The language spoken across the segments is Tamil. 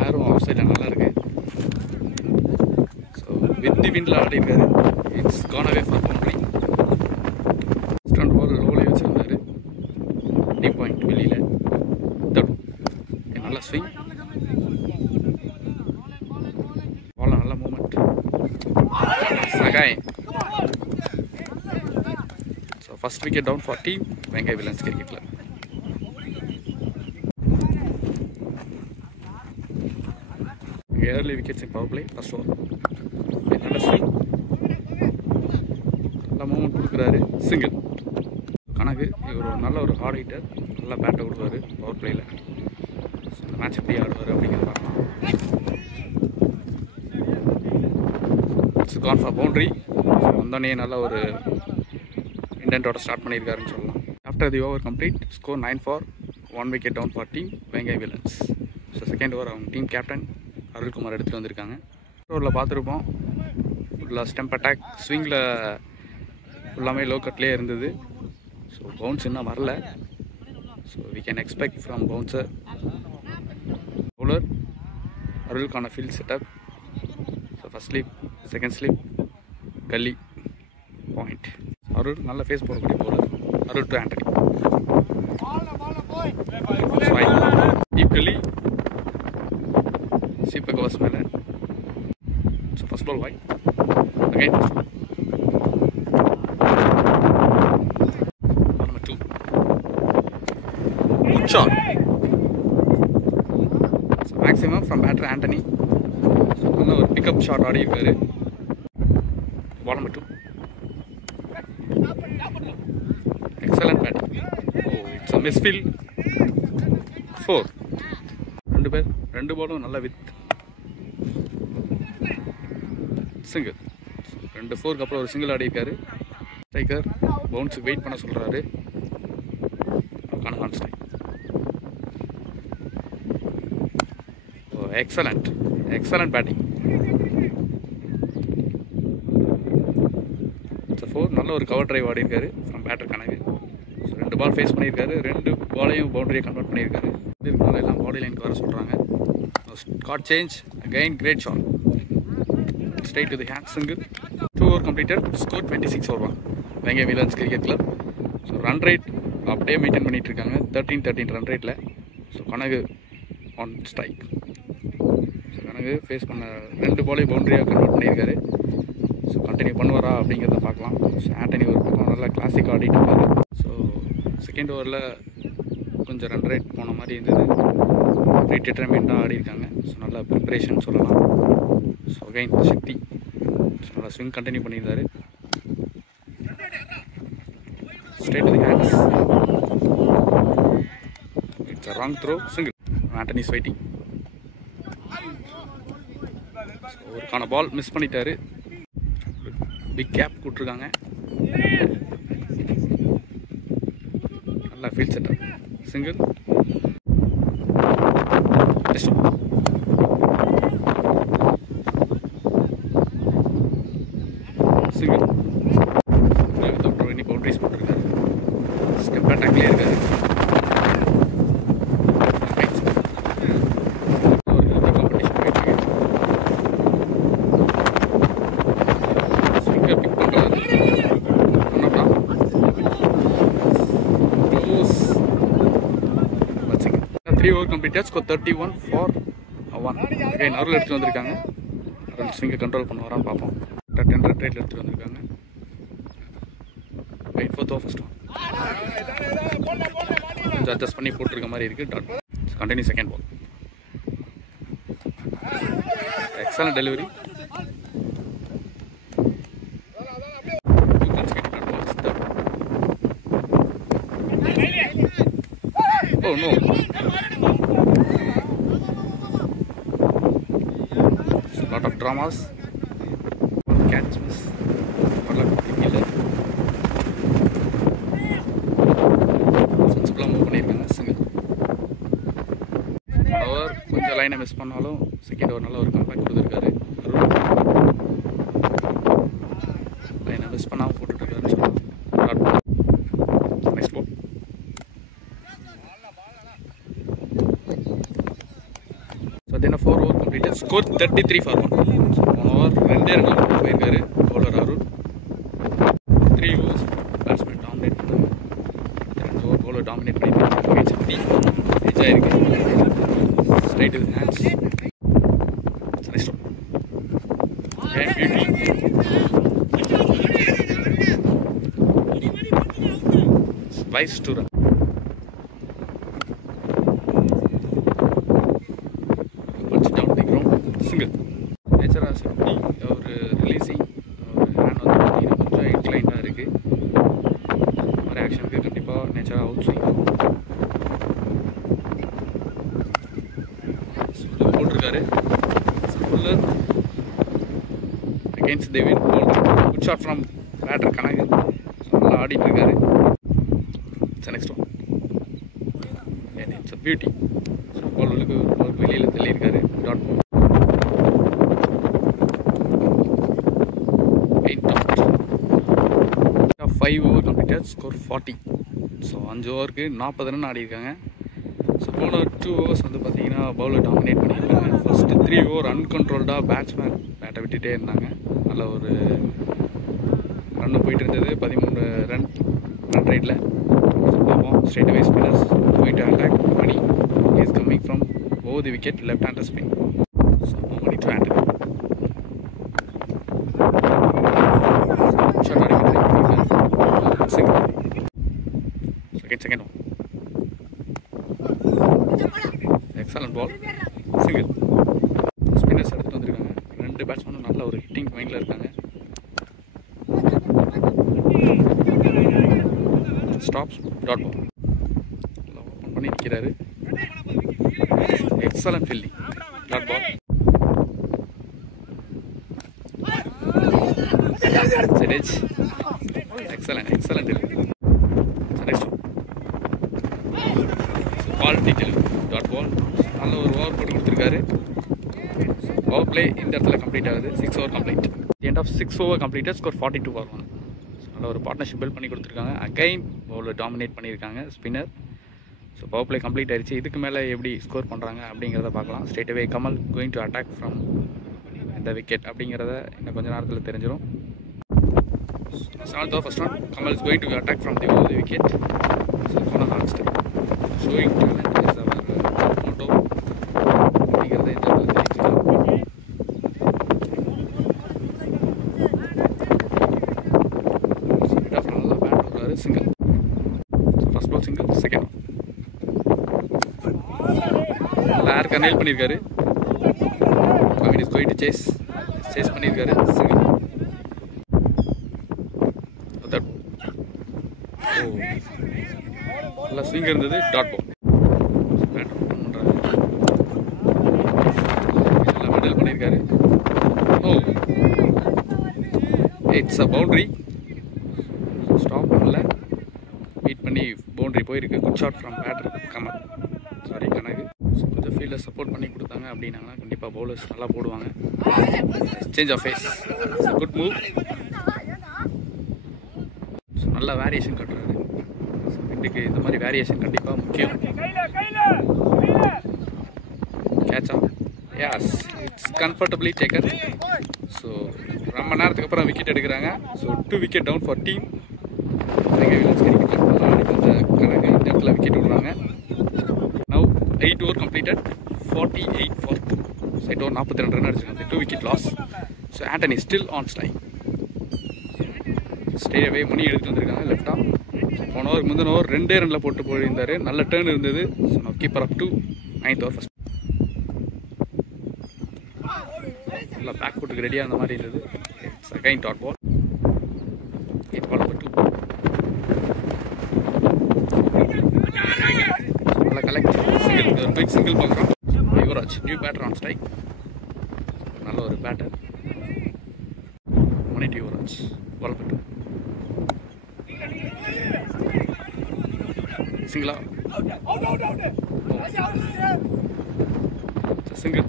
நேரம் ஆஃப் சைடில் நல்லா இருக்கு. ஸோ வித் தி விண்டில் ஆடி இருக்காரு. It's gone away for boundary. ஸ்டண்ட் பால் லோலே வச்சுருந்தாரு. டீப் பாயிண்ட் வெளியில் தடும் நல்லா ஸ்விங். பால் நல்ல மூமெண்ட். சகாய். So first wicket down for team Vengai villains cricket club. early wickets in power play first over. நல்ல ஸ்விங், நல்ல மூமெண்ட் கொடுக்குறாரு. சிங்கிள் கணக்கு. இவர் நல்ல ஒரு ஹார்ட் ஹிட்டர், நல்லா பேட்டை கொடுப்பாரு பவர் பிளேயில். இந்த மேட்ச் எப்படி ஆடுவார் அப்படிங்கிறத பார்க்கலாம். It's gone for boundary. வந்தோடனே நல்ல ஒரு இண்டென்ட்டோட ஸ்டார்ட் பண்ணியிருக்காருன்னு சொல்லலாம். After the over complete score 9 for 1 wicket down for team Vengai villains. So second over அவங்க டீம் கேப்டன் அருள்குமார் எடுத்துகிட்டு வந்திருக்காங்க. ஓவரில் பார்த்துருப்போம், ஃபுல்லாக ஸ்டெம்ப் அட்டாக் ஸ்விங்கில் ஃபுல்லாமே லோ கட்லேயே இருந்தது. ஸோ பவுன்ஸ் இன்னும் வரல. So we can expect from bouncer. Bowler அருளுக்கான field setup. So first slip, second slip, gully point. Arul நல்ல ஃபேஸ் போடக்கூடிய bowler. Arul to Antony. Deep gully, sweeper covers மேலே. So first ball wide. Again number 2. Good shot. So maximum from batter Antony. So நல்ல ஒரு பிக்கப் ஷாட் ஆடி இருக்காரு. Ball number 2. Excellent batting. Oh it's a misfield. 4. ரெண்டு பாலும் நல்ல வித் சிங்கிள். 2 4க்கு அப்புறம் ஒரு சிங்கிள் ஆடி இருக்காரு. ஸ்ட்ரைக்கர் பவுன்ஸுக்கு வெயிட் பண்ண சொல்கிறாரு. கனகான் strike. Oh excellent batting. It's 4. நல்ல ஒரு கவர் டிரைவ் ஆடி இருக்காரு from batter Kanakku. So 2 ball face பண்ணியிருக்காரு. 2 பாலையும் பவுண்டரியை கன்வெர்ட் பண்ணியிருக்காரு. இதுக்கு எல்லாம் பாடி லைனுக்கு வர சொல்கிறாங்க. ஸ்காட் change again. Great shot. Straight to the hand. Single. 2 over completed. Score 26 for 1 Vengai villains cricket club. So run rate அப்படியே மெயின்டைன் பண்ணிட்டு இருக்காங்க. 13 ரன் ரேட்டில். So Kanagu on strike. So Kanagu face பண்ண 2 பாலையும் பவுண்டரியாக கன்வெர்ட் பண்ணியிருக்காரு. ஸோ கண்டினியூ பண்ணுவாரா அப்படிங்கிறத பார்க்கலாம். ஸோ ஆண்டனி ஒரு பக்கம் நல்லா கிளாசிக் ஆடிட்டு இருக்காரு. ஸோ செகண்ட் ஓவரில் கொஞ்சம் ரன் ரேட் போன மாதிரி இருந்தது. ரீடிட்டர்மெண்ட்டாக ஆடி இருக்காங்க. ஸோ நல்லா ப்ரிப்பரேஷன் சொல்லலாம். So again Sakthi. ஸோ நல்லா ஸ்விங் கண்டினியூ பண்ணியிருந்தாரு. Straight to the hands. It's a wrong throw. Single. Antony is waiting. ஒருக்கான பால் மிஸ் பண்ணிட்டாரு. பிக் கேப் கூப்பிட்ருக்காங்க. நல்லா field setup. Single. Single. Without any boundaries போட்டிருக்காரு. ஸ்டெம்ப் அட்டாக்லேயே இருக்காரு. ஸ்விங்கர் பிக் பண்ணுறாரு. 3 over completed. Score 31 for 1. Again அருள் எடுத்து வந்திருக்காங்க. அருள் ஸ்விங்கை கண்ட்ரோல் பண்ணுவாரான்னு பார்ப்போம். 10 ரன் ரேட்டில் எடுத்துகிட்டு வந்திருக்காங்க. Right 4th over first one. கொஞ்சம் அட்ஜஸ்ட் பண்ணி போட்டிருக்க மாதிரி இருக்குது. Dot. Continue second ball. Excellent delivery. Oh no. So, lot of dramas. Catch miss. சென்சிபிளாக மூவ் பண்ணியிருக்காங்க. சிங்கிள். ஓவர் கொஞ்சம் லைனை மிஸ் பண்ணாலும் செகண்ட் ஓவர் நல்ல ஒரு கம்பேக் கொடுத்துருக்காரு. லைனை மிஸ் பண்ணாமல் போட்டுட்ருக்காருன்னு சொல்லலாம். Next ball. பார்த்தீங்கன்னா 4 over completed, score 33 for 1. So போன ஓவர் 2 ரன் போயிருக்காரு bowler Arun. 3 overs batsman dominate பண்ணாங்க. 2 ஓவர் பவுலர் டாமினேட் பண்ணியிருக்காங்க. சக்தி ரீச் ஆயிருக்கு, straight with hands. Next space to run. Single நேச்சராக சுற்றி ஒரு ரிலீஸிங் ஒரு ஹேண்ட் வந்து பார்த்தீங்கன்னா கொஞ்சம் இன்க்ளைண்டாக இருக்குது. இந்த மாதிரி ஆக்ஷனுக்கு கண்டிப்பாக நேச்சராக அவுட் ஸ்விங் சொல்லு போட்டிருக்காரு. ஃபுல்லர் அகெயின்ஸ்ட் தேவின் bowler. Good shot from batter Kanagu. நல்லா ஆடிட்டு இருக்காரு. Next one it's a beauty. பாலுக்கு வெளியில் தள்ளியிருக்காரு. Dot ball. 5 over completed, score 40. So 5 ஓவருக்கு 40 ரன் ஆடிருக்காங்க. ஸோ போன 2 ஓவர்ஸ் வந்து பார்த்தீங்கன்னா பவுலர் டாமினேட் பண்ணியிருக்காங்க. ஃபஸ்ட்டு 3 ஓவர் அன்கண்ட்ரோல்டாக பேட்ஸ்மேன் பேட்டை விட்டுட்டே இருந்தாங்க. நல்ல ஒரு ரன்னு போயிட்டு இருந்தது. 13 ரன் ரேட்டில். ஸோ பார்ப்போம். Straight away spinners going to attack. Mani is coming from over the wicket, left hander spin. So Mani to hander shot ஆடி second one. Excellent ball. Single. Spinners எடுத்து வந்திருக்காங்க. 2 பேட்ஸ்மேனும் நல்ல ஒரு ஹிட்டிங் மைண்டில் இருக்காங்க. Stops dot ball. ஓப்பன் பண்ணி நிற்கிறாரு. Excellent fielding. Dot ball. செடேஜ். Excellent next quality delivery. Dot ball. நல்ல ஒரு ஓவர் போட்டு கொடுத்துருக்காரு. ஓவர் பிளே இந்த இடத்துல கம்ப்ளீட் ஆகுது. 6 over complete. End of 6 over completed, score 42 for 1. நல்ல ஒரு பார்ட்னர்ஷிப் பில்ட் பண்ணி கொடுத்துருக்காங்க. அகைன் பவுலர் டாமினேட் பண்ணியிருக்காங்க spinner. So power play complete ஆயிடுச்சு. இதுக்கு மேலே எப்படி ஸ்கோர் பண்ணுறாங்க அப்படிங்கிறத பார்க்கலாம். Straight away Kamal going to attack from இந்த விக்கெட் அப்படிங்கிறத இன்னும் கொஞ்சம் நேரத்தில் தெரிஞ்சிடும். 7th over first round, Kamal is going to attack from the over the wicket. So corner hard step. Showing talent is our motto. அப்படிங்கிறத இந்த இடத்துல தெரிஞ்சுக்கலாம். ஸ்பீட் ஆஃப் நல்லா பேட் பண்ணுறாரு. Single. First ball single. Second நல்லா ஏர் கர்னெயில் பண்ணியிருக்காரு. கமின் இஸ் கோயிங் டு சேஸ் பண்ணியிருக்காரு. சிங்கிள். நல்லா ஸ்விங் இருந்தது. Dot ball. நல்லா மெடல் பண்ணியிருக்காரு. Oh, it's a boundary. Stop பண்ணல, வெயிட் பண்ணி பவுண்ட்ரி போயிருக்கு. Good shot from batter Kanagu. கொஞ்சம் ஃபீல்டர் சப்போர்ட் பண்ணி கொடுத்தாங்க அப்படின்னாங்கன்னா கண்டிப்பாக பவுலர்ஸ் நல்லா போடுவாங்க. Change of pace. Good move. நல்ல வேரியேஷன் கட்டுறாரு. விண்டுக்கு இந்த மாதிரி வேரியேஷன் கண்டிப்பாக முக்கியம். கேட்சா yes, it's comfortably taken. So ரொம்ப நேரத்துக்கு அப்புறம் விக்கெட் எடுக்கிறாங்க. So 2 wicket down for team. கணக்கு இந்த இடத்துல விக்கெட் விடுறாங்க. Now 8 over completed, 48 for 2. 8 over 42 run அடிச்சிருக்காங்க. 2 wicket loss. So Antony still on strike. Stay away Mani எடுத்துட்டு வந்திருக்காங்க லெஃப்டா. போன ஓவர் முந்தின ஓவர் 2 ரனில் போட்டு போயிருந்தார். நல்ல டேர்ன் இருந்தது. ஸோ நான் keeper up to 9th over first. நல்லா பேக் போட்டுக்கு ரெடியாக அந்த மாதிரி இருந்தது. Second dot ball. 8 ball over 2. நல்லா கலெக்ட். சிங்கிள். ஒரு பிக் சிங்கிள் பார்க்குறோம். Yuvraj new batter on strike. நல்ல ஒரு batter. Mani Yuvraj ball over 2. சிங்கிளா சிங்கிள்.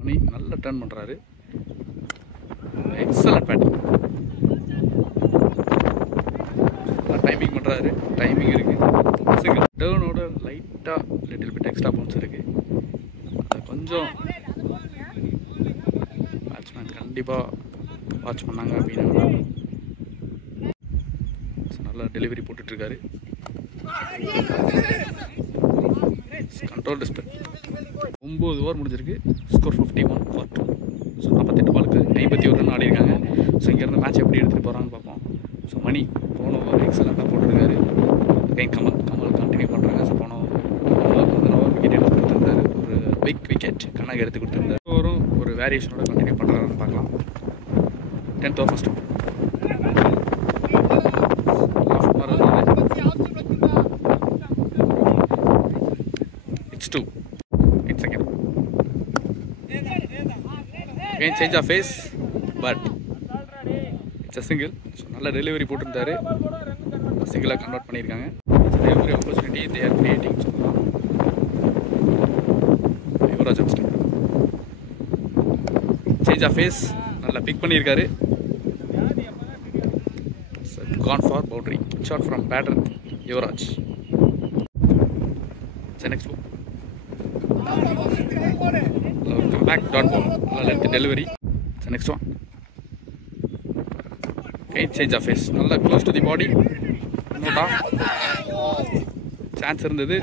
மணி நல்ல டர்ன் பண்ணுறாரு. Excellent batting. டைமிங் பண்ணுறாரு. டைமிங் இருக்குது. சிங்கிள். டர்னோட லைட்டாக லிட்டில் பிட் எக்ஸ்ட்ரா பவுன்ஸ் இருக்குது. அதை கொஞ்சம் பேட்ஸ்மேன் கண்டிப்பாக வாட்ச் பண்ணாங்க அப்படின்னா நல்லா டெலிவரி போட்டுட்ருக்காரு. கண்ட்ரோல் டிஸ்பிளே 9 ஓவர் முடிஞ்சிருக்கு. ஸ்கோர் 51-2. ஸோ 48 பாலுக்கு 51 ரன் ஆடிருக்காங்க. ஸோ இங்கேருந்து மேட்ச் எப்படி எடுத்துகிட்டு போகிறான்னு பார்ப்போம். ஸோ மணி போன ஓவர் எக்ஸலண்ட்டாக போட்டிருக்காரு. கமல் கண்டினியூ பண்ணுறாங்க. ஸோ போன ஓவர் விக்கெட் எடுத்து கொடுத்துருந்தாரு. ஒரு பிக் விக்கெட் கணக்கு எடுத்து கொடுத்துருந்தாரு. ஓவரும் ஒரு வேரியேஷனோட கண்டினியூ பண்ணுறாருன்னு பார்க்கலாம். 10th over first It's 2. It's second. Again change of face, but it's a single. So நல்ல டெலிவரி போட்டிருந்தாரு. சிங்கிளாக கன்வெர்ட் பண்ணியிருக்காங்க. Every opportunity they are creating. Yuvraj change of pace நல்லா பிக் பண்ணியிருக்காரு. Gone for boundary. Shot from batter Yuvraj. The next ball. Come back. Dot ball. Length delivery. The next one. Okay, change of face. Nalla close to the body. Nota. Chance irundhathu.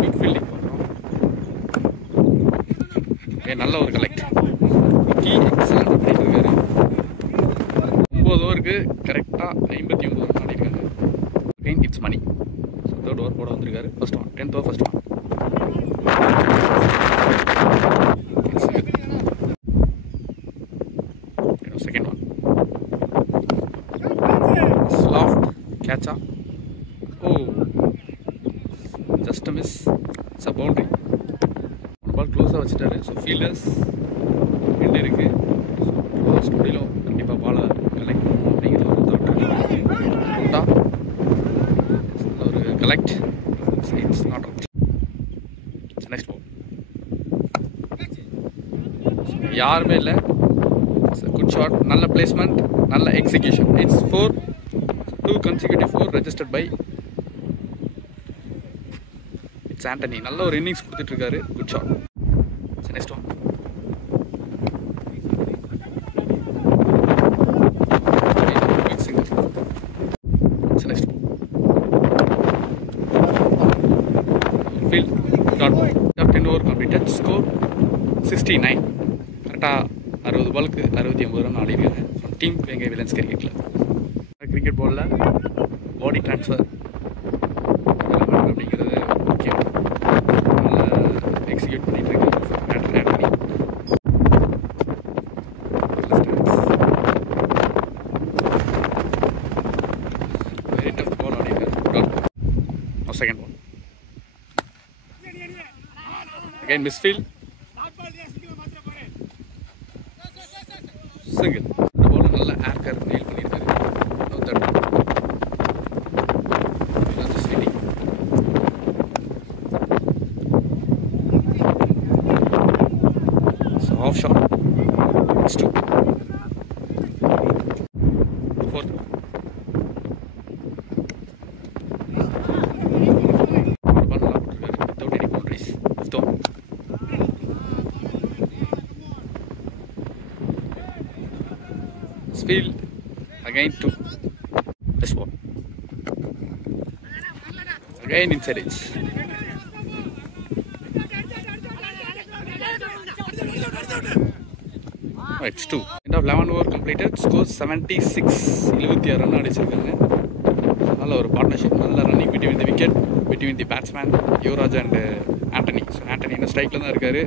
Big fielding pandrom. Okay, nalla or collect. Key excellent பண்ணிருக்காரு. 9 ஓவருக்கு கரெக்டாக 59 ரன் ஆடிருக்காங்க. Again it's Mani. So 3rd over போட வந்திருக்காரு. First one 10th over first one. Second one ஸ்லாஃப்ட் கேட்சா. Oh just miss. It's a boundary. ஒரு பால் க்ளோஸாக வச்சுட்டாரு. ஸோ ஃபீல்டர்ஸ் ரெண்டு இருக்குது. ஸ்டூடியோவில் கண்டிப்பாக பாலை கலெக்ட் பண்ணணும் அப்படிங்கிற ஒரு தாட் ஒரு collect. It's not out. Next ball யாருமே இல்லை. Good shot. நல்ல பிளேஸ்மெண்ட், நல்ல execution. It's 4. 2 consecutive 4 registered by it's Antony. நல்ல ஒரு இன்னிங்ஸ் கொடுத்துட்ருக்காரு. Good shot. Next one field. Dot 10 over completed. Score 69. கரெக்டாக 60 பாலுக்கு 69 ரன் ஆடிருக்காங்க. From team Vengai villains cricket club. Cricket பாலில் பாடி ட்ரான்ஸ்ஃபர் அப்படிங்கிறது முக்கியம். நல்லா எக்ஸிக்யூட் பண்ணிட்டு இருக்காங்க batter Antony. Very tough ball ஆடிருக்காரு. Second ball again misfield. Single. இந்த பால் நல்ல ஏர்கர் நெயில் பண்ணியிருக்காரு. No that just hitting. So off shot. It's 2. Fourth. Without any boundaries. Fifth one. Field again 2. This one again inside edge. It's 2. End of 11 over completed. Score 76. 76 ரன் அடிச்சிருக்காங்க. நல்ல ஒரு பார்ட்னர்ஷிப். நல்ல running between the wicket, between the batsman Yuvraj and Antony. So Antony இன்னும் ஸ்ட்ரைக்கில் தான் இருக்காரு.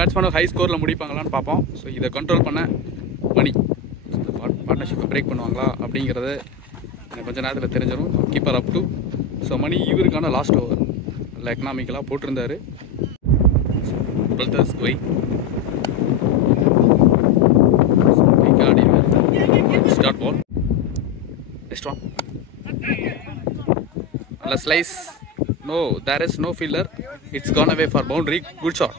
பேட்ஸ்மேனும் ஹை ஸ்கோரில் முடிப்பாங்களான்னு பார்ப்போம். ஸோ இதை கண்ட்ரோல் பண்ண மணி பார்ட்னர்ஷிப்பை பிரேக் பண்ணுவாங்களா அப்படிங்கிறத எனக்கு கொஞ்சம் நேரத்தில் தெரிஞ்சிடும். Keeper up to. So Mani இவருக்கான லாஸ்ட் ஓவர் நல்ல எக்கனாமிக்கலாக போட்டிருந்தார். பிரதர்ஸ் கோய் ஸ்டார்ட் பால். நெக்ஸ்ட் ஒன் நல்ல slice. No, there is no fielder. It's gone away for boundary. Good shot.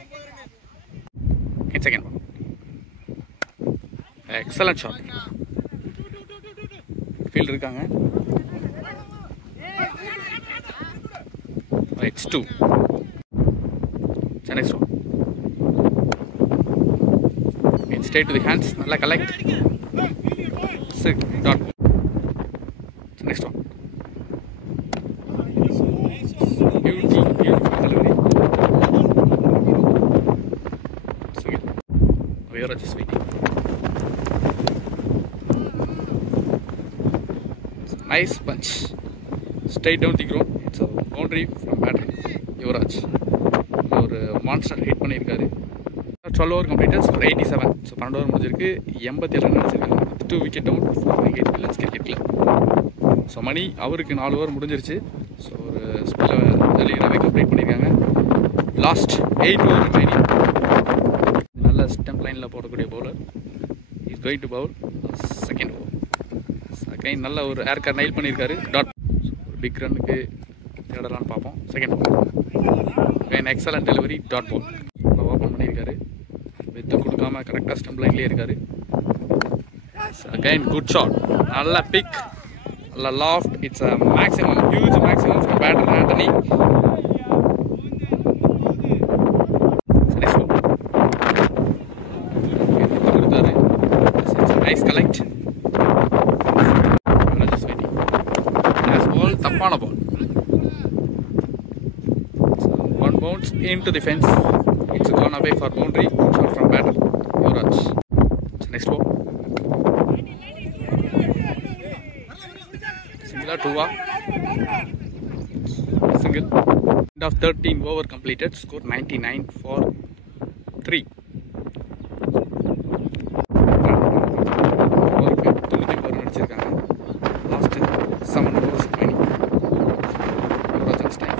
Second one excellent shot. Field இருக்காங்க. It's 2. next one. It's straight to the hands. Nalla collect. Sick. Dot. Next one. Beautiful delivery. Single. We are just waiting. Nice punch. Straight down the ground. It's a boundary from batter. Yuvraj. ஒரு மான்ஸ்டர் ஹிட் பண்ணியிருக்காரு. 12 ஓவர் கம்ப்ளீட்டட் ஒரு 87. ஸோ 12 ஓவர் முடிஞ்சிருக்கு. 87 ரன் அடிச்சிருக்காங்க. 2 விக்கெட் டவுன் 8 வில்லன்ஸ் கிரிக்கெட்டில். ஸோ மணி அவருக்கு 4 ஓவர் முடிஞ்சிருச்சு. ஸோ ஒரு ஸ்பெல்லை வெளியிடவே கம்ப்ளீட் பண்ணியிருக்காங்க. Last 8 over remaining. நல்ல ஸ்டெம்ப் லைனில் போடக்கூடிய bowler is going to bowl second over. Again நல்ல ஒரு ஏர்கார் நைல் பண்ணியிருக்காரு. டாட். ஒரு பிக் ரன்னுக்கு தேடலான்னு பார்ப்போம். Second over. Again excellent delivery. Dot ball. நல்லா ஓப்பன் பண்ணியிருக்காரு. வெத்து கொடுக்காம கரெக்டாக ஸ்டெம்ப் லைன்லேயே இருக்காரு. Again good shot. நல்ல பிக். நல்ல loft. It's a maximum huge maximum from batter Antony. கொடுத்தாரு. Nice collect. பால் தப்பான பால். One bounce into the fence. It's gone away for boundary. Shot from batter Yuvraj. Next ball. Single 2 single. End of 13 over completed. Score 99 for 3. Last 7 overs remaining. Yuvraj's time.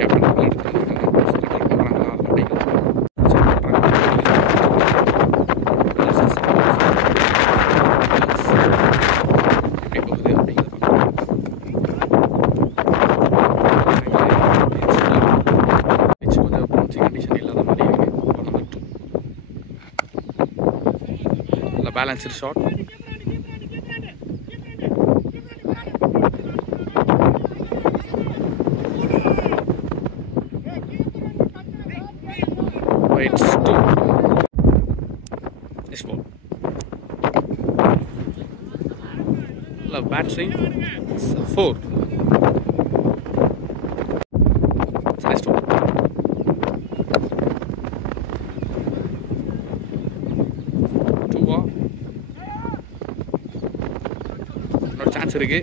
Captain balanced shot. It's 2. This ball. Love bat swing. It's 4. It's next one. Chance இருக்கு.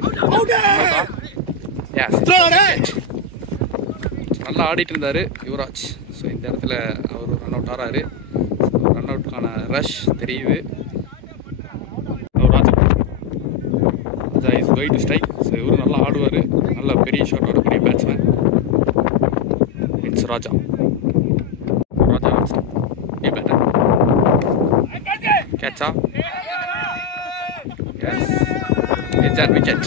நல்லா ஆடிட்டு இருந்தாரு யுவராஜ். ஸோ இந்த இடத்துல அவர் ரன் அவுட் ஆறாரு. ரன் அவுட்கான ரஷ் தெரியுது. Raja is going to strike. So இவரு நல்லா ஆடுவார். நல்ல பெரிய ஷாட் ஆடக்கூடிய batsman. It's Raja. Raja batter கேட்சா. It's that wicket.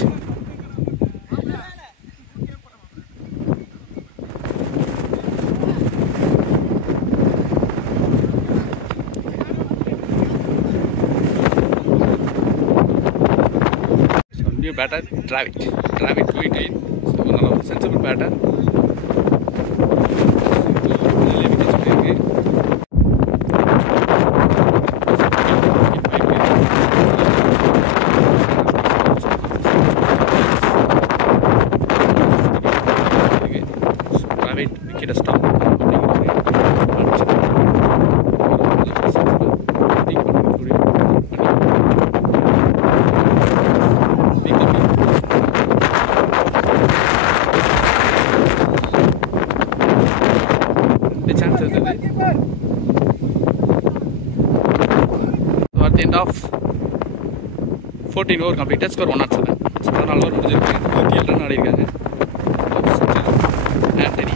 So new batter, Dravid going in. So another sensible batter. Wicket stop. The chance is there. So at the end of 14 over completed, score 107. 14 over முடிஞ்சிருக்கு. 107 ரன் ஆடிருக்காங்க. ஆண்டனி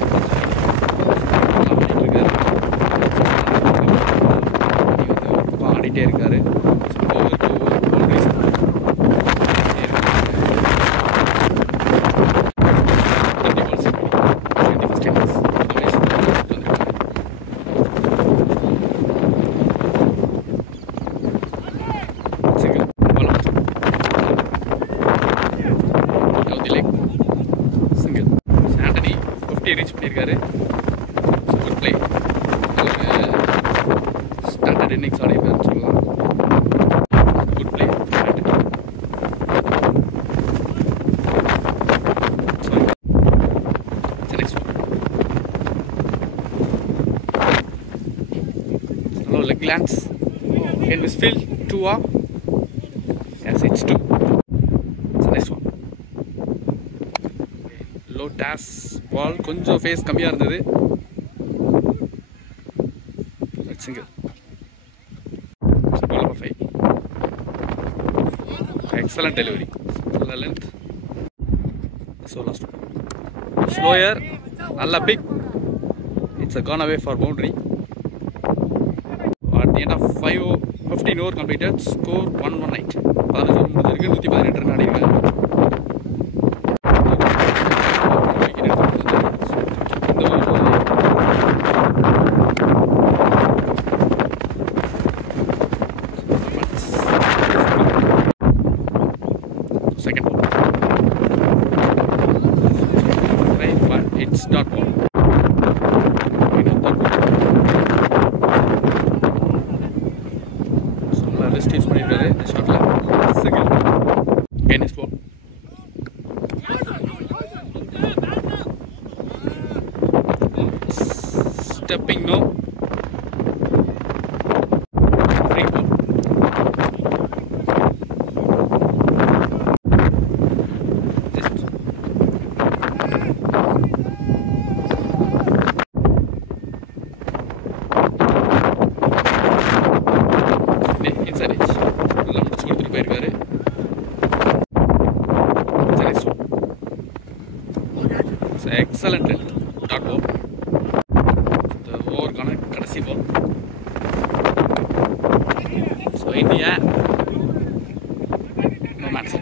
ஆடிட்டே இருக்காரு. சிங்கிள். ஆண்டனி 50 ரீச் பண்ணியிருக்காரு. Good play. ஸ்டாண்டர்ட் இன்னிங்ஸ் ஆடிருக்காருன்னு சொல்லலாம். Good play. Next hello leg glance in this field 2 off. Yes, it's 2. It's the next one. Low toss ball konjam face kammiya irundhathu. That's single. Ball number 5. Excellent delivery. Full length. So last one. Slower. Alla big. It's a gone away for boundary. At the end of 15 over completed, score 118. 15 over முடிஞ்சிருக்கு, 118 run ஆடிருக்காங்க. Second ball. Right, but it's dot ball. Rest use பண்ணிருக்காரு இந்த ஷாட்ல. Single. again is ball. Stepping no. Free ball. Just inside edge. எல்லாம் முடிச்சு கொடுத்துட்டு போயிருக்காரு. Excellent dot ball. The over கடைசி ball. So in the air, no match.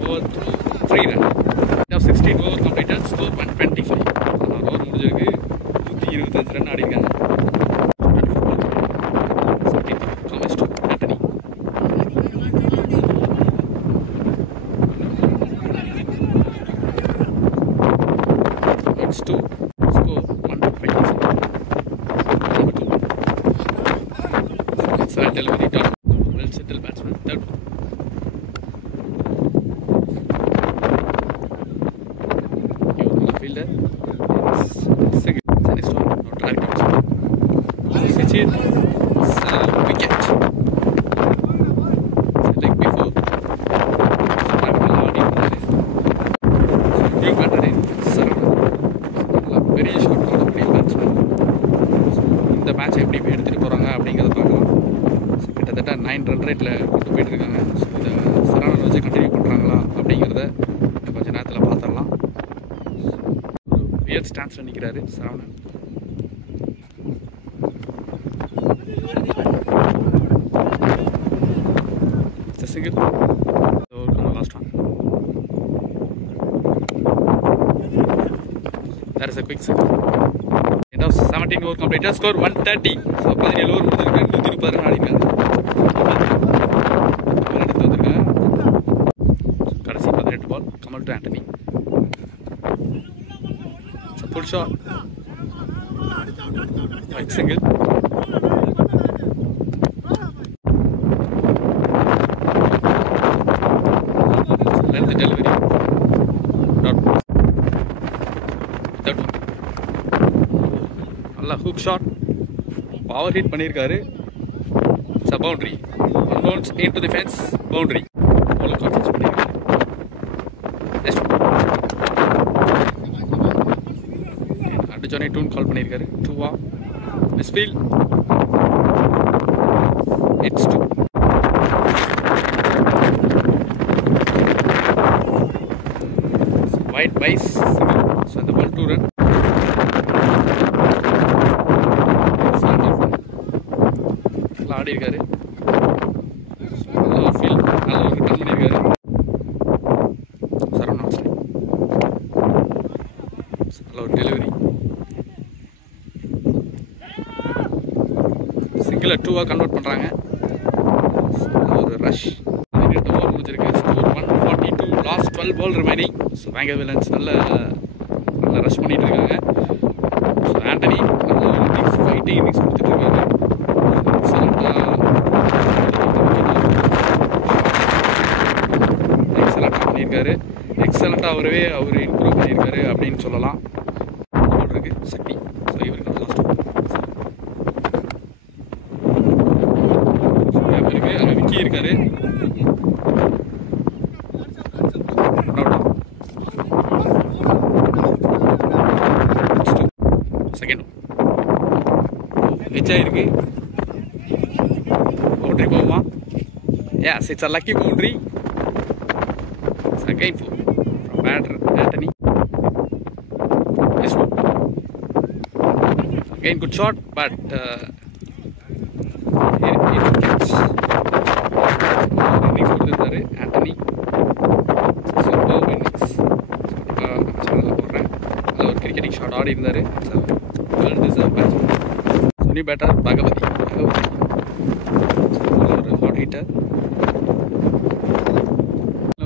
Over 3 run. Now 16 over completed, score 125. over முடிஞ்சிருக்கு, 125 run ஆடிருக்காங்க. It's 2. Score 127. Number 2. Excellent delivery. Well settled batsman. Third one. You fielder. Second. Next one. No track comes. Switch it. Wicket. Like before. Big batter in. பெரிய ஷாட் ஆடக்கூடிய பேட்ஸ்மேன். இந்த மேட்ச் எப்படி எடுத்துகிட்டு போகிறாங்க அப்படிங்கிறத பார்க்கலாம். ஸோ கிட்டத்தட்ட 9 ரன் ரேட்டில் கொண்டு போயிட்டுருக்காங்க. ஸோ இதை சரவணன் வச்சு கண்டினியூ பண்ணுறாங்களா அப்படிங்கிறத கொஞ்சம் நேரத்தில் பார்த்துடலாம். ஒரு ரியல் ஸ்டான்ஸில் நிற்கிறாரு Saravanan. Single. Last one. That is a quick second. End of 17 over completed, score 130. So 17 over முடிஞ்சிருக்கு, 130 ரன் ஆடிருக்காங்க. எடுத்து வந்திருக்காங்க. கடைசி 18 ball Kamal to Antony. It's a full shot. Right single. Length delivery. Dot. நல்லா ஹூக் ஷாட், பவர் ஹிட் பண்ணியிருக்காரு. It's a boundary. One bounce into the fence, boundary. Bowler confidence பண்ணியிருக்காரு. அடிச்சோனே டூன் கால் பண்ணியிருக்காரு. 2 miss field. It's 2. Wide byes single. So அந்த பால் 2 ரன். நல்லா ஆடி இருக்காரு. நல்ல ஃபீல், நல்ல ஒரு ரிட்டர்ன் பண்ணியிருக்காரு. சரவணன் நல்ல ஒரு டெலிவரி. சிங்கிளை 2 கன்வெர்ட் பண்ணுறாங்க. ஒரு ரஷ். 18 ஓவர் முடிஞ்சிருக்கு. Score 142. Last 12 ball remaining. So Vengar villains நல்லா ரஷ் பண்ணிட்டு இருக்காங்க. ஸோ ஆண்டனி ஃபைட்டிங் இன்னிங்ஸ் கொடுத்துட்டு இருக்காரு. எக்ஸலண்ட்டாக பண்ணியிருக்காரு. எக்ஸலண்ட்டாக அவர் இம்ப்ரூவ் பண்ணியிருக்காரு அப்படின்னு சொல்லலாம். இருக்கு சக்தி. ஸோ இவருக்கு லாஸ்ட் இருக்கு. அங்கே விக்கி இருக்காரு. செகண்ட் எச்சா இருக்கு. பவுண்டரி போகுமா? Yes, it's a lucky boundary. Again from batter Anthony. Yes, again good shot, but it catch. Innings கொடுத்திருந்தாரு Anthony. Superb innings. சேனல்ல போடுறேன். நல்ல ஒரு கிரிக்கெட்டிங் ஷாட் ஆடி இருந்தாரு. Well deserve match. New batter Bhagavathi. ஒரு hard hitter.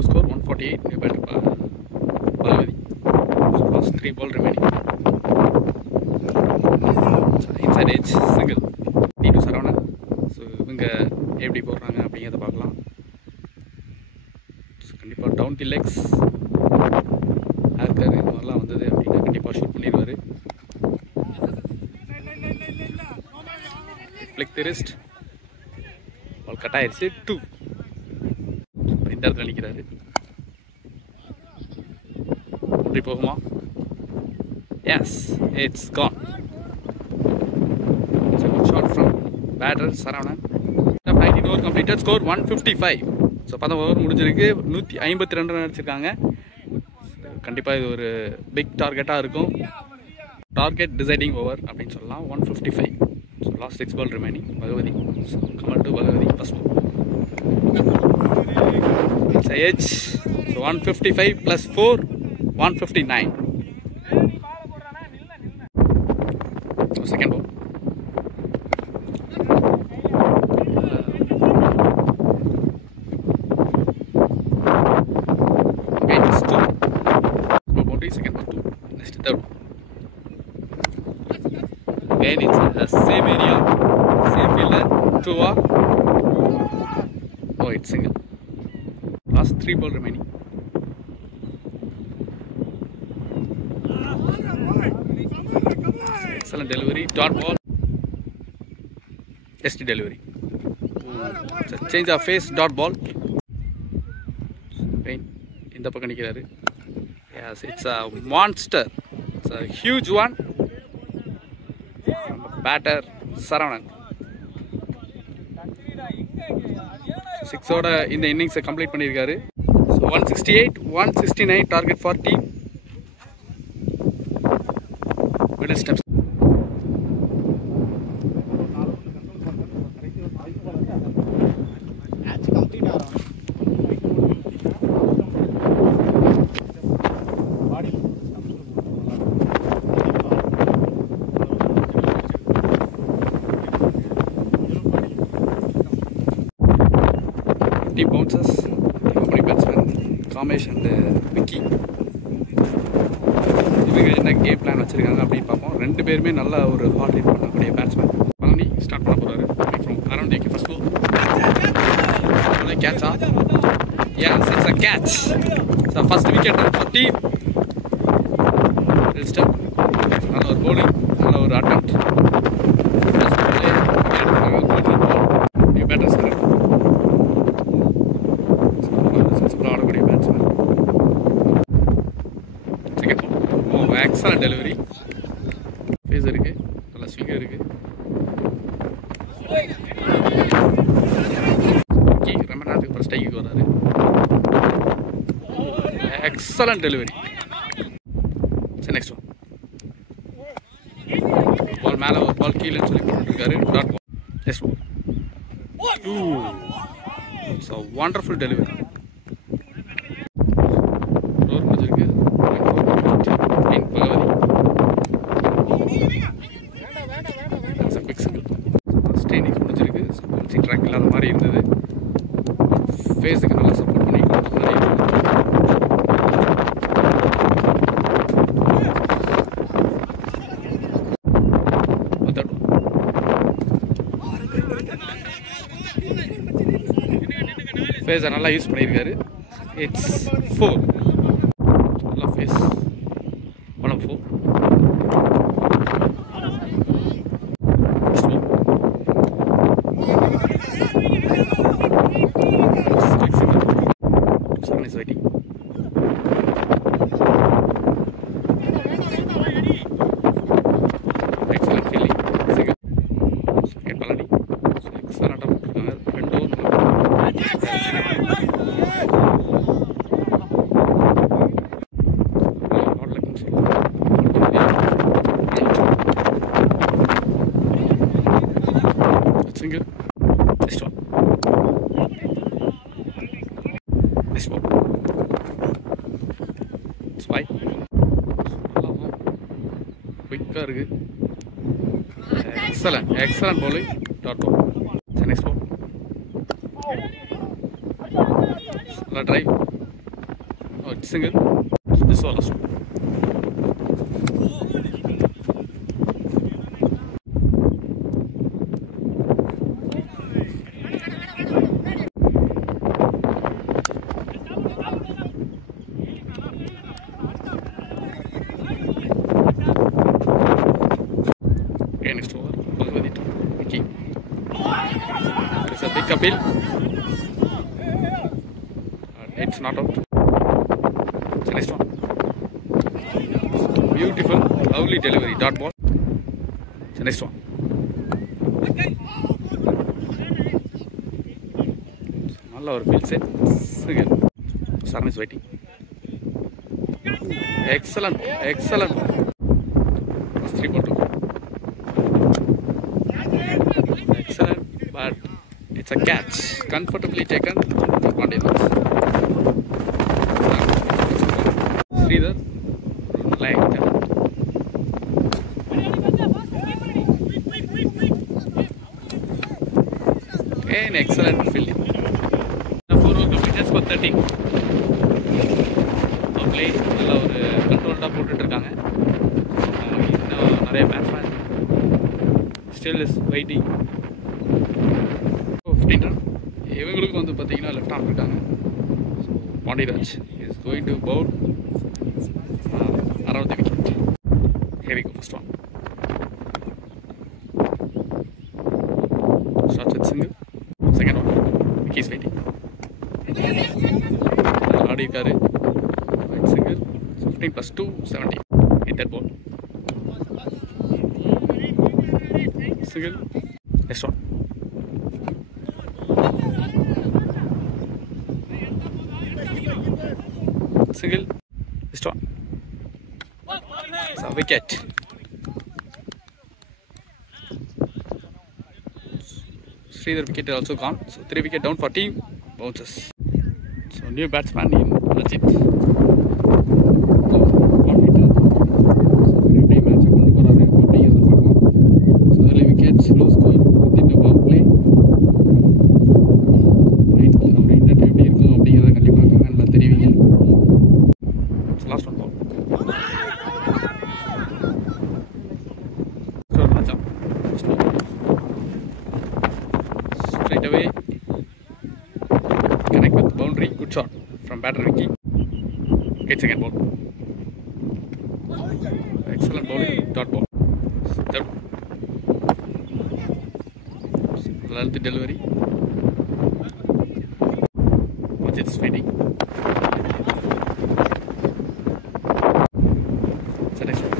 Score 148. New batter Bhavadi. So last 3 ball remaining. So inside edge single. T2 Saravana. So இவங்க எப்படி போடுறாங்க அப்படிங்கிறத பார்க்கலாம். கண்டிப்பாக டவுன் தி லெக்ஸ் ஆர்கர் இது மாதிரிலாம் வந்தது அப்படின்னா கண்டிப்பாக ஷூட் பண்ணிடுவார். Flick the wrist. Ball cut ஆயிடுச்சு. 2 இந்த இடத்துல நிற்கிறாரு. எப்படி போகுமா? Yes, it's gone. Shot from batter Saravanan. 19 over completed. Score 155. So 10 over முடிஞ்சிருக்கு. 152 ரன் அடிச்சிருக்காங்க. கண்டிப்பாக இது ஒரு பிக் டார்கெட்டாக இருக்கும். டார்கெட் டிசைடிங் ஓவர் அப்படின்னு சொல்லலாம். 155. So last 6 ball remaining. Bhagavathi. So Kamal to Bhagavathi first ball. It's a edge. So 155 plus 4, 159. So second ball. Okay, just 2. Small boundary, second ball 2. Next third. Again, it's the same area, same fielder. 2 walk. Oh, it's single. Last 3 ball remaining. Excellent delivery. Dot ball. Just delivery. It's a change of face. Dot ball. In the பக்கம் நிக்கிறாரு. Yes, it's a monster. It's a huge one. Batter Saravanan. 6 ஓட இந்த இன்னிங்ஸை கம்ப்ளீட் பண்ணியிருக்காரு. So 168, 169 target for team. Middle steps. Deep bounces, opening batsman Kamesh and Vicky. இவங்க என்ன கேம் பிளான் வச்சிருக்காங்க அப்படின்னு பார்ப்போம். ரெண்டு பேருமே நல்ல ஒரு ஹார்ட் ஹிட் பண்ணக்கூடிய பேட்ஸ்மேன். பழனி ஸ்டார்ட் பண்ண போறாரு. From around the first ball. கேட்சா? Yes, it's a catch. So first wicket for team. Middle step. நல்ல ஒரு bowling, நல்ல ஒரு attempt. New batters correct. ஆடக்கூடிய batsman. Second ball. Excellent delivery. Pace இருக்கு, நல்ல ஸ்விங் இருக்கு. ரொம்ப நேரத்துக்கு அப்புறம் ஸ்ட்ரைக்கு வராரு. Excellent delivery. நெக்ஸ்ட் பால் மேலே ஒரு பால் கீழேன்னு சொல்லி போட்டுருக்காரு. Dot ball. Yes ball. It's a wonderful delivery. Track இல்லாத மாதிரி இருந்தது. ஃபேஸுக்கு நல்லா சப்போர்ட் பண்ணி கொடுத்த மாதிரி ஃபேஸை நல்லா யூஸ் பண்ணியிருக்காரு. இட்ஸ் 4. நல்லா ஃபேஸ் படம் 4. waiting. Excellent feeling. Second Palani. Excellent up. Single. Next one. Next one. Why? Quicker. Excellent bowling. Dot ball. Next ball. Drive. Oh, it's single. This one last one. Next over, ball with it. Okay. There's a big appeal. It's not out. So next one. Beautiful, lovely delivery. Dot ball. So next one. Nalla or field set. Again. Saran is waiting. Excellent. Excellent. 3-2. Excellent, but it's a catch. Comfortably taken. Sridhar, like an excellent fielding. The 4 over completed for 30. Play நல்ல ஒரு கண்ட்ரோல்டாக போட்டுட்டு இருக்காங்க. இன்னும் நிறைய batsman still is waiting. 15 run. இவங்களுக்கு வந்து பார்த்தீங்கன்னா லெஃப்ட் ஆர்ம் இருக்காங்க. So Pandiraj is going to bowl around the wicket. Here we go. First one. Shorts with single. Second one. Vicky is waiting. ஆடி இருக்காரு. Single. 15 plus 2, 17. Hit that ball. Single. Next one. Single. Next one. It's a wicket. Sridhar wicket is also gone. So 3 wicket down for team. Bounces. So new batsman in Ajit. Slow score within the ball play. Our intent எப்படி இருக்கும் அப்படிங்கறத கண்டிப்பா கமெண்ட்ல தெரிவிங்க. Last one ball. Store match up. Straight away. Connect with boundary. Good shot from batter Vicky. Get second ball. Excellent bowling. Dot ball. Third. The delivery. Watch it's fading. It's the next one.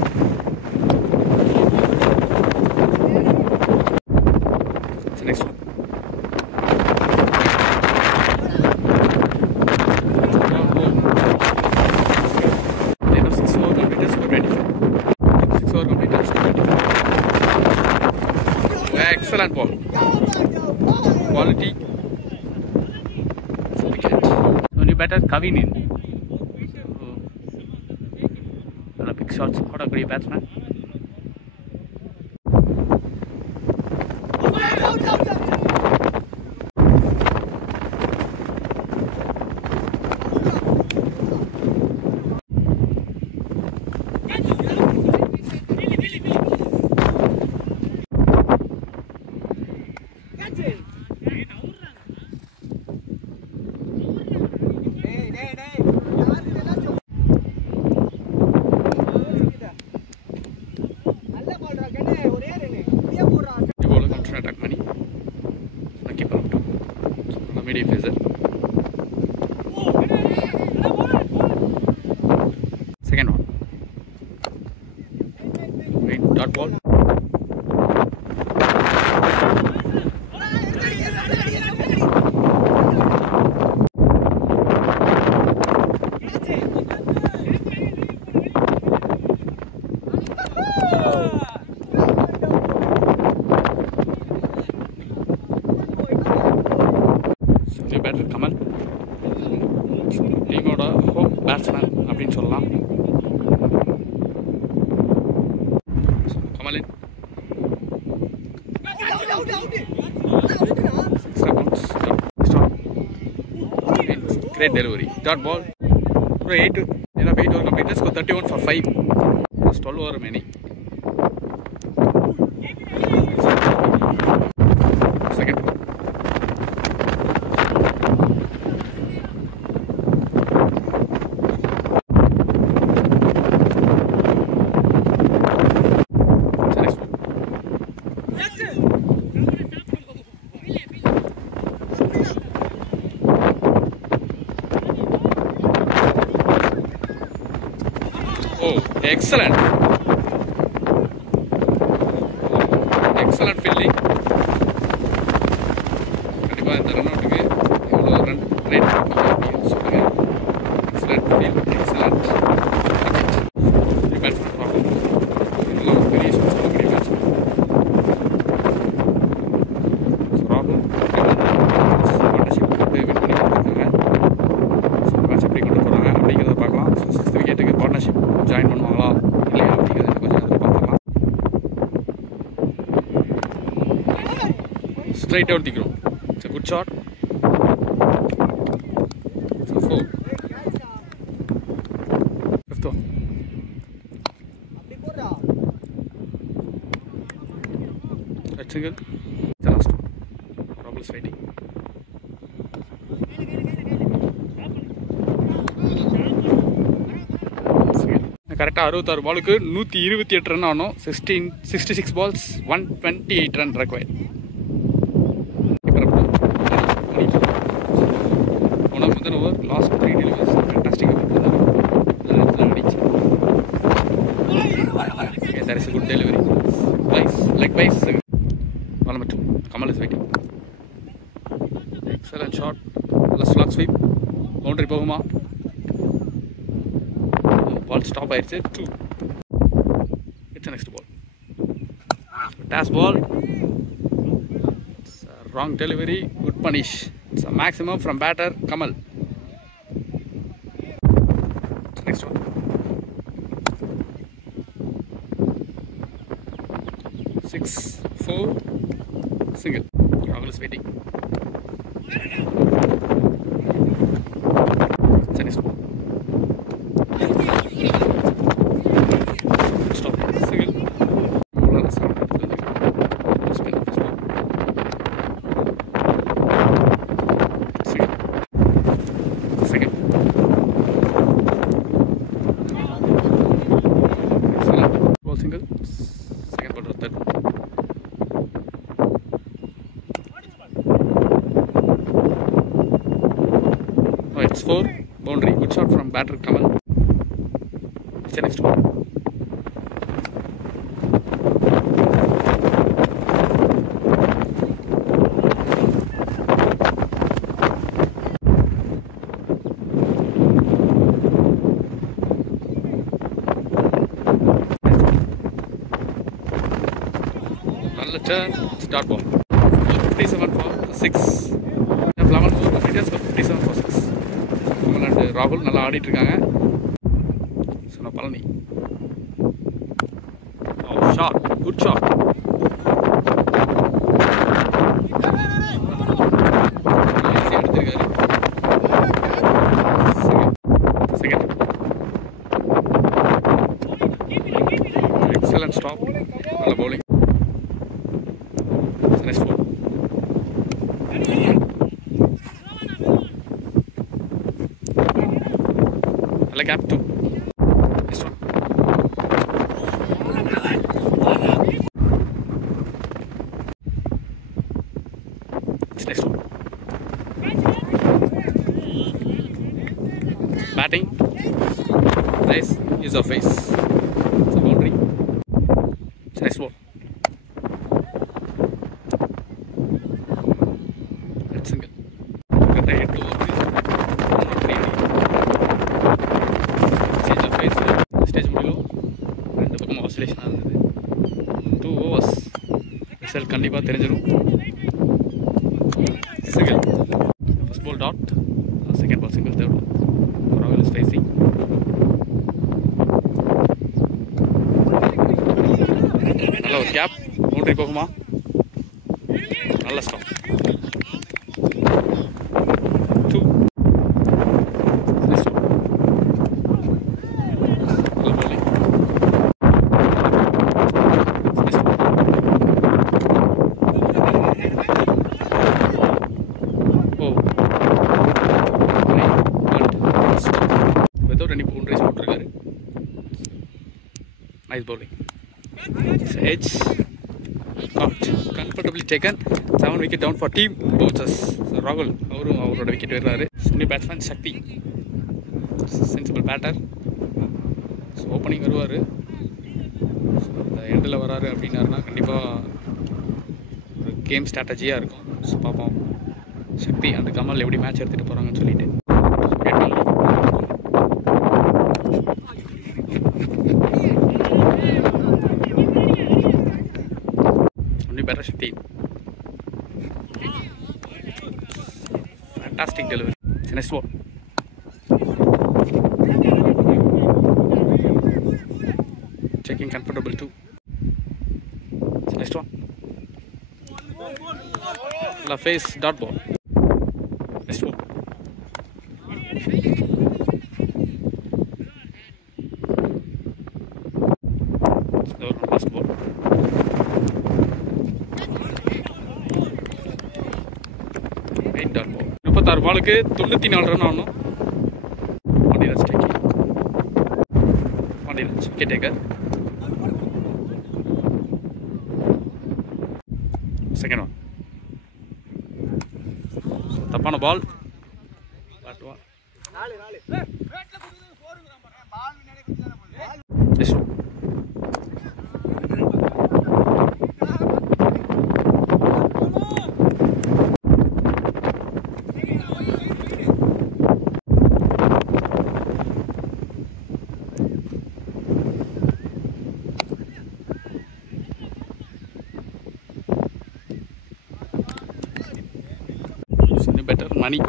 It's the next one. Then of 6 over completed score 25. 6 over completed score 25. Excellent ball. Quality. Wicket. So new batter Kavin in. So big shots. What a great batsman. அப்படின்னு சொல்லலாம். கமலின் great delivery. Dot ball. 8 over completed. Score 31 for 5. Just 12 over many. Second ball. Oh, excellent. Excellent fielding. கண்டிப்பா இந்த ரன் அவுட்டுக்கு எவ்வளோ ரன் ரேட் அப்படின்னு சொல்லுங்க. எக்ஸலண்ட் ஃபீல்ட், எக்ஸலண்ட் பேட்ஸ்மேன் பார்க்கணும். இதெல்லாம் ஒரு பெரிய சொல்லக்கூடிய பேட்ஸ்மேன். ராகுல் பார்ட்னர்ஷிப் போட்டு வின் பண்ணி கொடுத்துருக்காங்க. ஸோ மேட்ச் எப்படி கொண்டு போகிறாங்க அப்படிங்கிறத பார்க்கலாம். ஸோ 6th விக்கெட்டுக்கு பார்ட்னர்ஷிப் ஜாயின் பண்ணுவாங்களா இல்லையா அப்படிங்கிறத கொஞ்சம் பார்க்கலாம். ஸ்ட்ரைட் அவுட் திக்கிறோம். It's a good shot. So 4. 5th one. That's single. The last one. Rahul is fighting. கரெக்டாக 66 பாலுக்கு 128 ரன் ஆனோம். 66 balls 128 run required. One of the over last 3 deliveries fantastic. Okay, that is a good delivery. Vice, leg vice. Ball number 2. Kamal is waiting. Excellent shot. Last slog sweep. Boundary போகுமா? Ball stop ஆயிடுச்சு. 2. It's the next ball. Pass ball. It's a wrong delivery. Good punish. It's a maximum from batter Kamal. It's the next one. 6-4. Single. Rahul is waiting. It's the next ball. Stop. Single. Spin off his ball. Single. Second. Excellent. Ball single. Second ball to third. Oh, it's 4. Boundary. Good shot from batter Kamal. It's the next one. Another turn. Start ball. 57 for 6. 11 over completed. 57 for 6. Kamal and Rahul நல்லா ஆடிட்டு இருக்காங்க. So Palani. Oh, shot. Good shot. Second. Excellent stop. நல்ல bowling. Next ball. நல்ல gap 2. Next one. Next one. Batting. Nice use of face. It's a boundary. Next ball. That's single. Got a hit to over. Change of face. Stage below. And the bottom oscillation ஆனது. 2 overs. Result கண்டிப்பா தெரிஞ்சிரும். Single. First ball dot. Second ball single. Third ball. Rahul is facing. நல்ல ஒரு கேப் பவுண்டரி போகுமா? நல்ல stop. 2 nice bowling. Edge caught, comfortably taken. 7 wicket down for team Bouchers. So Rahul அவரோட விக்கெட் எடுறாரு. நியூ பேட்ஸ்மேன் சக்தி, சென்சிபிள் பேட்டர். ஸோ ஓப்பனிங் வருவார். ஸோ இந்த எண்டில் வராரு அப்படின்னாருன்னா கண்டிப்பாக ஒரு கேம் ஸ்ட்ராட்டஜியாக இருக்கும். ஸோ பார்ப்போம் சக்தி அந்த கமல் எப்படி மேட்ச் எடுத்துகிட்டு போகிறாங்கன்னு சொல்லிட்டு. better Shakti. Fantastic delivery. It's a nice one. Checking comfortable too. It's a nice one. La face dot ball. Nice one. Last ball. முப்பத்தாறு பாலுக்கு 94 ரன் ஆகணும். Pandiyaraj taking. Pandiyaraj wicket taker. Second one. தப்பான ball. better money.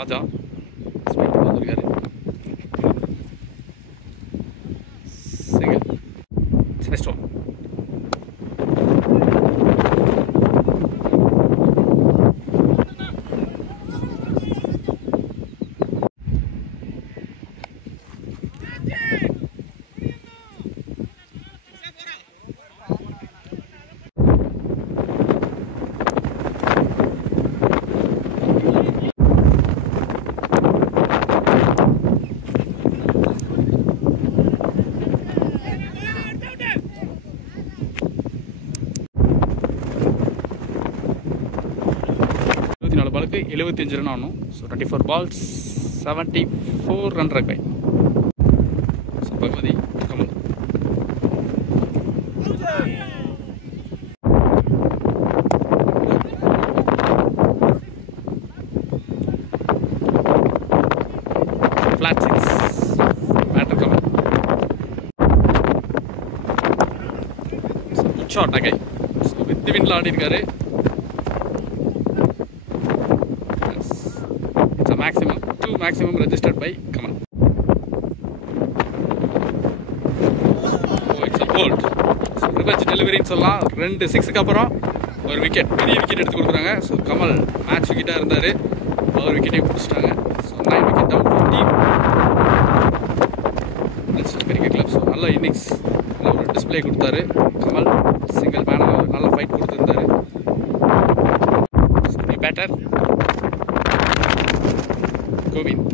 Raja speed வந்திருக்காரு. சிங்கிள். Next one. பாலுக்கு 75 ரன் ஆகணும். So 24 balls 74 run record. So Bhagavathi Kamal. Flat 6 batter Kamal. So good shot again. So with வின்ல ஆடி இருக்காரு. Maximum registered by Kamal. Oh, it's a bold. So revenge delivery ன்னு சொல்லலாம். 2 6க்கு அப்புறம் ஒரு விக்கெட், பெரிய விக்கெட் எடுத்து கொடுக்குறாங்க. ஸோ கமல் மேட்ச் விக்கெட்டாக இருந்தார், ஒரு விக்கெட்டையும் பிடிச்சிட்டாங்க. So 9 wicket down for team cricket club. So நல்ல இன்னிங்ஸ், நல்ல ஒரு டிஸ்பிளே கொடுத்தாரு கமல். சிங்கிள் மேனாக நல்ல ஃபைட் கொடுத்துருந்தாரு. பேட்டர் கோவிந்த்.